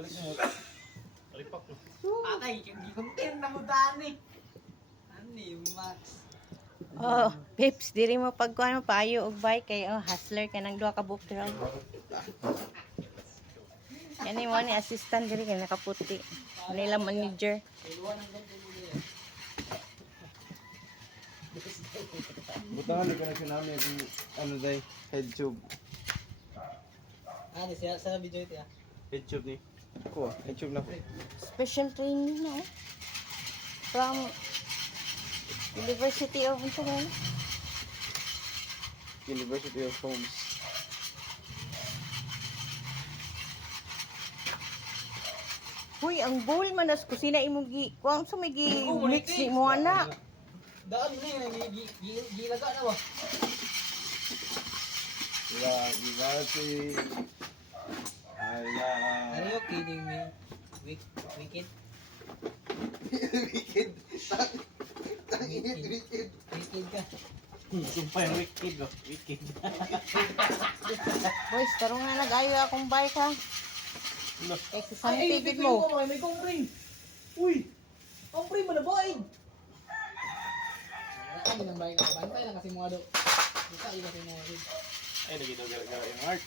Alipak mo. Atay, hindi ko tin na mo dani. Ani, Max. Oh, Pips, diri mo pagkuhan mo payo og bike kay hustler ka nang duha ka bukro. Kani mo ni assistant diri kay nakaputi. Nila manager. Iluwa ng ganito mo niya. Butangan ka na sinami yung ano day, head tube. Ani, siya sa video ito ya. Head tube ni. Ko, head tube na ko. Special training na from University of Ontario. University of Homes. Huy, ang bowl man nas kusina imong gi. Kuang sa may gi mix ni mo ana. Daan mo na yun, gilaga na ba? Diba si... Ala... Are you kidding me? Wicked? Wicked. Wicked ka. Sumpah yung wicked oh. Wicked. Boys, tarong nga nag-ayo akong bike ha. No. Kay si Santi gid mo. May kongpring. Uy! Kongpring mo na boy! Ano nang bahay ka? Bantay lang kasi mga do. Isa iba kasi mga do. Ay, naging gara-gara yung heart.